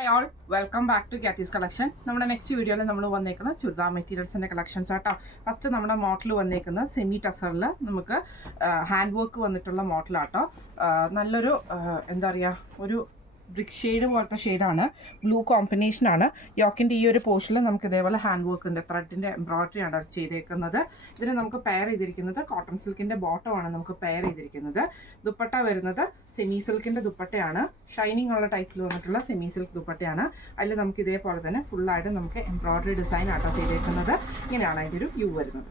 Hi all, welcome back to Cathy's collection. നമ്മുടെ next വീഡിയോയിൽ നമ്മൾ വന്നേക്കുന്നത് ചുരിദാർ മെറ്റീരിയൽസിൻ്റെ കളക്ഷൻസ് ആട്ടോ. ഫസ്റ്റ് നമ്മുടെ മോഡൽ വന്നേക്കുന്നത് സെമി ടസറിൽ നമുക്ക് ഹാൻഡ് വർക്ക് വന്നിട്ടുള്ള മോഡലാട്ടോ. നല്ലൊരു എന്താ പറയുക, ഒരു ബ്രിക്ക് ഷെയ്ഡ് പോലത്തെ ഷെയ്ഡാണ്, ബ്ലൂ കോമ്പിനേഷനാണ്. യോക്കിൻ്റെ ഈ ഒരു പോർഷനിൽ നമുക്ക് ഇതേപോലെ ഹാൻഡ് വർക്കിൻ്റെ ത്രെഡിൻ്റെ എംബ്രോയിഡറി ആണ് ചെയ്തേക്കുന്നത്. ഇതിന് നമുക്ക് പെയർ ചെയ്തിരിക്കുന്നത് കോട്ടൺ സിൽക്കിൻ്റെ ബോട്ടമാണ് നമുക്ക് പെയർ ചെയ്തിരിക്കുന്നത്. ദുപ്പട്ട വരുന്നത് സെമി സിൽക്കിൻ്റെ ദുപ്പട്ടയാണ്, ഷൈനിങ് ഉള്ള ടൈപ്പിൽ വന്നിട്ടുള്ള സെമി സിൽക്ക് ദുപ്പട്ടയാണ്. അതിൽ നമുക്ക് ഇതേപോലെ തന്നെ ഫുള്ളായിട്ട് നമുക്ക് എംബ്രോയിഡറി ഡിസൈൻ ആട്ടോ ചെയ്തേക്കുന്നത്. ഇങ്ങനെയാണ് അതിൻ്റെ ഒരു വ്യൂ വരുന്നത്.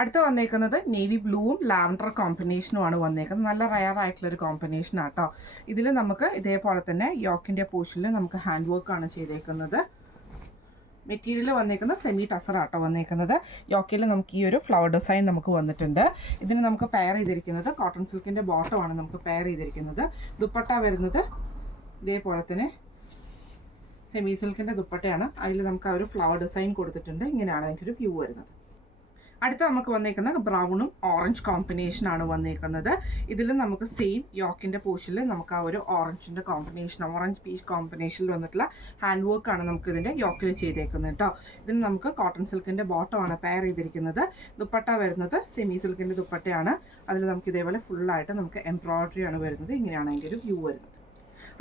അടുത്ത് വന്നേക്കുന്നത് നേവി ബ്ലൂവും ലാവൻഡർ കോമ്പിനേഷനുമാണ് വന്നേക്കുന്നത്. നല്ല റയർ ആയിട്ടുള്ളൊരു കോമ്പിനേഷൻ ആട്ടോ. ഇതിൽ നമുക്ക് ഇതേപോലെ തന്നെ യോക്കിൻ്റെ പോർഷനിൽ നമുക്ക് ഹാൻഡ് വർക്കാണ് ചെയ്തേക്കുന്നത്. മെറ്റീരിയൽ വന്നേക്കുന്നത് സെമി ടസർ ആട്ടോ വന്നേക്കുന്നത്. യോക്കിൽ നമുക്ക് ഈ ഒരു ഫ്ലവർ ഡിസൈൻ നമുക്ക് വന്നിട്ടുണ്ട്. ഇതിന് നമുക്ക് പെയർ ചെയ്തിരിക്കുന്നത് കോട്ടൺ സിൽക്കിൻ്റെ ബോട്ടമാണ് നമുക്ക് പെയർ ചെയ്തിരിക്കുന്നത്. ദുപ്പട്ട വരുന്നത് ഇതേപോലെ തന്നെ സെമി സിൽക്കിൻ്റെ ദുപ്പട്ടയാണ്. അതിൽ നമുക്ക് ആ ഒരു ഫ്ലവർ ഡിസൈൻ കൊടുത്തിട്ടുണ്ട്. ഇങ്ങനെയാണ് അതിൻ്റെ ഒരു വ്യൂ വരുന്നത്. അടുത്ത നമുക്ക് വന്നേക്കുന്ന ബ്രൗണും ഓറഞ്ച് കോമ്പിനേഷനാണ് വന്നേക്കുന്നത്. ഇതിൽ നമുക്ക് സെയിം യോക്കിൻ്റെ പോർഷനിൽ നമുക്ക് ആ ഒരു ഓറഞ്ചിൻ്റെ കോമ്പിനേഷൻ, ഓറഞ്ച് പീച്ച് കോമ്പിനേഷനിൽ വന്നിട്ടുള്ള ഹാൻഡ് വർക്കാണ് നമുക്ക് ഇതിൻ്റെ യോക്കിൽ ചെയ്തേക്കുന്നത് കേട്ടോ. ഇതിന് നമുക്ക് കോട്ടൺ സിൽക്കിൻ്റെ ബോട്ടമാണ് പെയർ ചെയ്തിരിക്കുന്നത്. ദുപ്പട്ട വരുന്നത് സെമി സിൽക്കിൻ്റെ ദുപ്പട്ടയാണ്. അതിൽ നമുക്ക് ഇതേപോലെ ഫുള്ളായിട്ട് നമുക്ക് എംബ്രോയിഡറി ആണ് വരുന്നത്. ഇങ്ങനെയാണ് അതിൻ്റെ ഒരു വ്യൂ വരുന്നത്.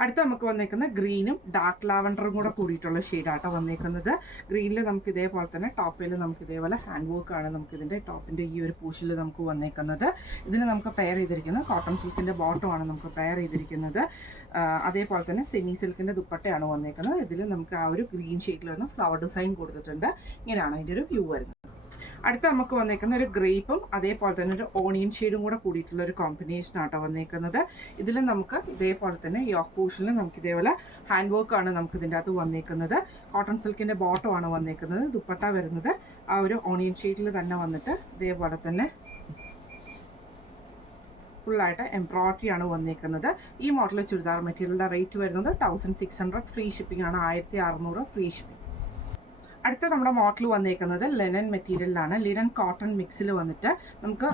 അടുത്ത നമുക്ക് വന്നേക്കുന്ന ഗ്രീനും ഡാർക്ക് ലാവൻഡറും കൂടെ കൂടിയിട്ടുള്ള ഷെയ്ഡാട്ടോ വന്നേക്കുന്നത്. ഗ്രീനിൽ നമുക്ക് ഇതേപോലെ തന്നെ ടോപ്പിൽ നമുക്ക് ഇതേപോലെ ഹാൻഡ് വർക്കാണ് നമുക്ക് ഇതിൻ്റെ ടോപ്പിൻ്റെ ഈ ഒരു പൂഷിൽ നമുക്ക് വന്നേക്കുന്നത്. ഇതിന് നമുക്ക് പെയർ ചെയ്തിരിക്കുന്നത് കോട്ടൺ സിൽക്കിൻ്റെ ബോട്ടമാണ് നമുക്ക് പെയർ ചെയ്തിരിക്കുന്നത്. അതേപോലെ തന്നെ സെമി സിൽക്കിൻ്റെ ദുപ്പട്ടയാണ് വന്നേക്കുന്നത്. ഇതിൽ നമുക്ക് ആ ഒരു ഗ്രീൻ ഷെയ്ഡിൽ വരുന്ന ഫ്ലവർ ഡിസൈൻ കൊടുത്തിട്ടുണ്ട്. ഇങ്ങനെയാണ് അതിൻ്റെ ഒരു വ്യൂ വരുന്നത്. അടുത്ത നമുക്ക് വന്നേക്കുന്ന ഒരു ഗ്രേപ്പും അതേപോലെ തന്നെ ഒരു ഓണിയൻ ഷെയ്ഡും കൂടെ കൂടിയിട്ടുള്ള ഒരു കോമ്പിനേഷൻ ആട്ടോ വന്നേക്കുന്നത്. ഇതിൽ നമുക്ക് ഇതേപോലെ തന്നെ യോക്ക് പോർഷനിൽ നമുക്ക് ഇതേപോലെ ഹാൻഡ് വർക്കാണ് നമുക്ക് ഇതിൻ്റെ അകത്ത് വന്നേക്കുന്നത്. കോട്ടൺ സിൽക്കിൻ്റെ ബോട്ടമാണ് വന്നേക്കുന്നത്. ദുപ്പട്ട വരുന്നത് ആ ഒരു ഓണിയൻ ഷെയ്ഡിൽ തന്നെ വന്നിട്ട് ഇതേപോലെ തന്നെ ഫുള്ളായിട്ട് എംബ്രോയിഡറി ആണ് വന്നേക്കുന്നത്. ഈ മോഡൽ ചുരിദാർ മെറ്റീരിയലിൻ്റെ റേറ്റ് വരുന്നത് 1600, ഫ്രീ ഷിപ്പിംഗ് ആണ്. 1600 ഫ്രീ ഷിപ്പിംഗ്. അടുത്ത നമ്മുടെ മോഡൽ വന്നേക്കുന്നത് ലെനൻ മെറ്റീരിയലിലാണ്. ലിനൻ കോട്ടൺ മിക്സിൽ വന്നിട്ട് നമുക്ക്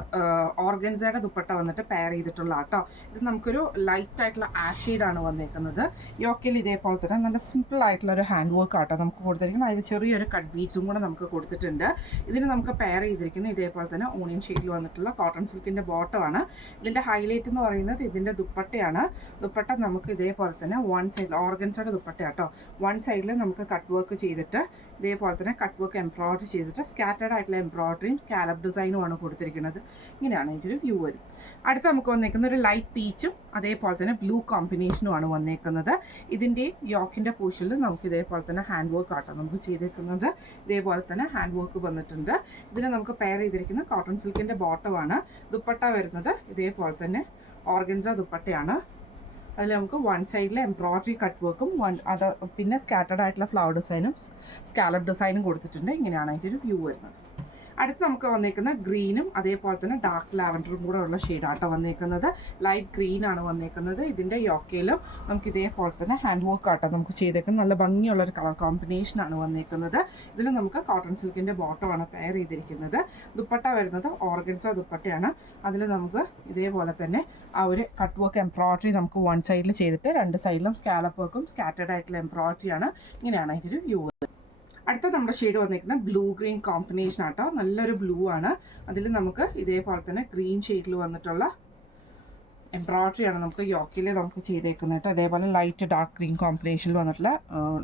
ഓർഗൻസയുടെ ദുപ്പട്ട വന്നിട്ട് പെയർ ചെയ്തിട്ടുള്ള ആട്ടോ. ഇത് നമുക്കൊരു ലൈറ്റ് ആയിട്ടുള്ള ആഷ് ഷെയ്ഡാണ് വന്നേക്കുന്നത്. യോക്കിൽ ഇതേപോലെ തന്നെ നല്ല സിമ്പിൾ ആയിട്ടുള്ള ഒരു ഹാൻഡ് വർക്ക് ആട്ടോ നമുക്ക് കൊടുത്തിരിക്കുന്നത്. അതിൽ ചെറിയൊരു കട്ട് ബീഡ്സും കൂടെ നമുക്ക് കൊടുത്തിട്ടുണ്ട്. ഇതിന് നമുക്ക് പെയർ ചെയ്തിരിക്കുന്നത് ഇതേപോലെ തന്നെ ഓണിയൻ ഷെയ്ഡിൽ വന്നിട്ടുള്ള കോട്ടൺ സിൽക്കിൻ്റെ ബോട്ടമാണ്. ഇതിൻ്റെ ഹൈലൈറ്റ് എന്ന് പറയുന്നത് ഇതിൻ്റെ ദുപ്പട്ടയാണ്. ദുപ്പട്ട നമുക്ക് ഇതേപോലെ തന്നെ വൺ സൈഡിൽ ഓർഗൻസയുടെ ദുപ്പട്ടയാട്ടോ. വൺ സൈഡിൽ നമുക്ക് കട്ട് വർക്ക് ചെയ്തിട്ട് ഇതേപോലെ തന്നെ കട്ട് വർക്ക് എംബ്രോയിഡറി ചെയ്തിട്ട് സ്കാറ്റേഡ് ആയിട്ടുള്ള എംബ്രോയിഡറിയും സ്കാലപ്പ് ഡിസൈനുമാണ് കൊടുത്തിരിക്കുന്നത്. ഇങ്ങനെയാണ് ഇതിൻ്റെ ഒരു വ്യൂ വരും. അടുത്ത് നമുക്ക് വന്നേക്കുന്ന ഒരു ലൈറ്റ് പീച്ചും അതേപോലെ തന്നെ ബ്ലൂ കോമ്പിനേഷനുമാണ് വന്നേക്കുന്നത്. ഇതിൻ്റെ യോക്കിൻ്റെ പോർഷനിൽ നമുക്ക് ഇതേപോലെ തന്നെ ഹാൻഡ് വർക്ക് ആട്ടോ നമുക്ക് ചെയ്തേക്കുന്നത്. ഇതേപോലെ തന്നെ ഹാൻഡ് വർക്ക് വന്നിട്ടുണ്ട്. ഇതിന് നമുക്ക് പെയർ ചെയ്തിരിക്കുന്ന കോട്ടൺ സിൽക്കിൻ്റെ ബോട്ടമാണ്. ദുപ്പട്ട വരുന്നത് ഇതേപോലെ തന്നെ ഓർഗൻസ ദുപ്പട്ടയാണ്. അതിൽ നമുക്ക് വൺ സൈഡിൽ എംബ്രോയിഡറി കട്ട് വർക്കും പിന്നെ സ്കാറ്റേഡ് ആയിട്ടുള്ള ഫ്ലവർ ഡിസൈനും സ്കാലപ്പ് ഡിസൈനും കൊടുത്തിട്ടുണ്ട്. ഇങ്ങനെയാണ് അതിൻ്റെ ഒരു വ്യൂ വരുന്നത്. അടുത്ത് നമുക്ക് വന്നേക്കുന്ന ഗ്രീനും അതേപോലെ തന്നെ ഡാർക്ക് ലാവൻഡറും കൂടെ ഉള്ള ഷെയ്ഡാട്ടോ വന്നേക്കുന്നത്. ലൈറ്റ് ഗ്രീൻ ആണ് വന്നേക്കുന്നത്. ഇതിൻ്റെ യോക്കയിലും നമുക്ക് ഇതേപോലെ തന്നെ ഹാൻഡ് വർക്ക് ആട്ടോ നമുക്ക് ചെയ്തേക്കുന്നത്. നല്ല ഭംഗിയുള്ളൊരു കളർ കോമ്പിനേഷനാണ് വന്നേക്കുന്നത്. ഇതിൽ നമുക്ക് കോട്ടൺ സിൽക്കിൻ്റെ ബോട്ടമാണ് പെയർ ചെയ്തിരിക്കുന്നത്. ദുപ്പട്ട വരുന്നത് ഓർഗൻസ ദുപ്പട്ടയാണ്. അതിൽ നമുക്ക് ഇതേപോലെ തന്നെ ആ ഒരു കട്ട് വർക്ക് എംബ്രോയിഡറി നമുക്ക് വൺ സൈഡിൽ ചെയ്തിട്ട് രണ്ട് സൈഡിലും സ്കാലപ്പ് വർക്കും സ്കാറ്റേഡ് ആയിട്ടുള്ള എംബ്രോയിഡറിയാണ്. ഇങ്ങനെയാണ് അതിൻ്റെ ഒരു വ്യൂ. അടുത്ത നമ്മുടെ ഷെയ്ഡ് വന്നിരിക്കുന്നത് ബ്ലൂ ഗ്രീൻ കോമ്പിനേഷൻ ആട്ടോ. നല്ലൊരു ബ്ലൂ ആണ്. അതിൽ നമുക്ക് ഇതേപോലെ തന്നെ ഗ്രീൻ ഷെയ്ഡിൽ വന്നിട്ടുള്ള എംബ്രോയിഡറിയാണ് നമുക്ക് യോക്കിൽ നമുക്ക് ചെയ്തേക്കുന്നത് കേട്ടോ. അതേപോലെ ലൈറ്റ് ഡാർക്ക് ഗ്രീൻ കോമ്പിനേഷനിൽ വന്നിട്ടുള്ള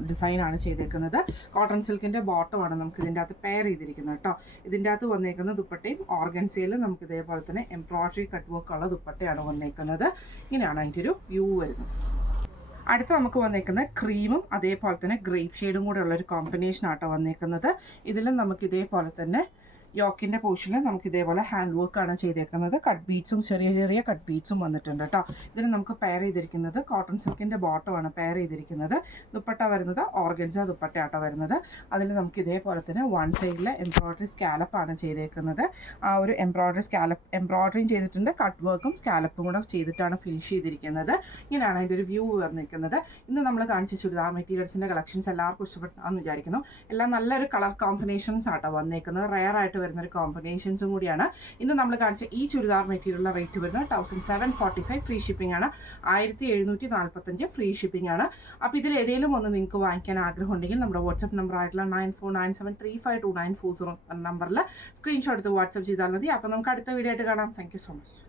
ഡിസൈനാണ് ചെയ്തേക്കുന്നത്. കോട്ടൺ സിൽക്കിൻ്റെ ബോട്ടമാണ് നമുക്ക് ഇതിൻ്റെ അകത്ത് പെയർ ചെയ്തിരിക്കുന്നത് കേട്ടോ. ഇതിൻ്റെ അകത്ത് വന്നേക്കുന്ന ദുപ്പട്ടയും ഓർഗൻസയിൽ നമുക്ക് ഇതേപോലെ തന്നെ എംബ്രോയിഡറി കട്ട് വർക്കുള്ള ദുപ്പട്ടയാണ് വന്നേക്കുന്നത്. ഇങ്ങനെയാണ് അതിൻ്റെ ഒരു വ്യൂ വരുന്നത്. അടുത്ത നമുക്ക് വന്നേക്കുന്നത് ക്രീമും അതേപോലെ തന്നെ ഗ്രേപ്പ് ഷെയ്ഡും കൂടെ ഉള്ളൊരു കോമ്പിനേഷൻ ആട്ടോ വന്നേക്കുന്നത്. ഇതിലും നമുക്ക് ഇതേപോലെ തന്നെ യോക്കിൻ്റെ പോർഷനിൽ നമുക്ക് ഇതേപോലെ ഹാൻഡ് വർക്കാണ് ചെയ്തേക്കുന്നത്. കട്ട് ബീഡ്സും ചെറിയ ചെറിയ കട്ട് ബീഡ്സും വന്നിട്ടുണ്ട് കേട്ടോ. ഇതിന് നമുക്ക് പെയർ ചെയ്തിരിക്കുന്നത് കോട്ടൺ സിൽക്കിൻ്റെ ബോട്ടമാണ് പെയർ ചെയ്തിരിക്കുന്നത്. ദുപ്പട്ട വരുന്നത് ഓർഗൻസ ദുപ്പട്ടയാട്ടോ വരുന്നത്. അതിൽ നമുക്ക് ഇതേപോലെ തന്നെ വൺ സൈഡിൽ എംബ്രോയിഡറി സ്കാലപ്പാണ് ചെയ്തേക്കുന്നത്. ആ ഒരു എംബ്രോയിഡറിയും ചെയ്തിട്ടുണ്ട്. കട്ട് വർക്കും സ്കാലപ്പും കൂടെ ചെയ്തിട്ടാണ് ഫിനിഷ് ചെയ്തിരിക്കുന്നത്. ഇങ്ങനെയാണ് അതിൻ്റെ ഒരു വ്യൂ വന്നിരിക്കുന്നത്. ഇന്ന് നമ്മൾ കാണിച്ച ചുരിദാർ മെറ്റീരിയൽസിൻ്റെ കളക്ഷൻസ് എല്ലാവർക്കും ഇഷ്ടപ്പെട്ടാന്ന് വിചാരിക്കുന്നു. എല്ലാം നല്ലൊരു കളർ കോമ്പിനേഷൻസ് ആട്ടോ വന്നേക്കുന്നത്. റയർ ആയിട്ട് വരുന്ന ഒരു കോമ്പിനേഷൻസും കൂടിയാണ്. ഇന്ന് നമ്മൾ കാണിച്ച ഈ ചുരിദാർ മെറ്റീരിയലിൻ്റെ റേറ്റ് വരുന്നത് 1745 ഫ്രീ ഷിപ്പിംഗ് ആണ്. 1745 ഫ്രീ ഷിപ്പിംഗ് ആണ്. അപ്പോൾ ഇതിൽ ഏതെങ്കിലും ഒന്ന് നിങ്ങൾക്ക് വാങ്ങിക്കാൻ ആഗ്രഹം ഉണ്ടെങ്കിൽ നമ്മുടെ വാട്സപ്പ് നമ്പർ ആയിട്ടുള്ള 9497352940 നമ്പറിൽ സ്ക്രീൻഷോട്ട് എടുത്ത് വാട്സപ്പ് ചെയ്താൽ മതി. അപ്പോൾ നമുക്ക് അടുത്ത വീഡിയോ ആയിട്ട് കാണാം. Thank you so much.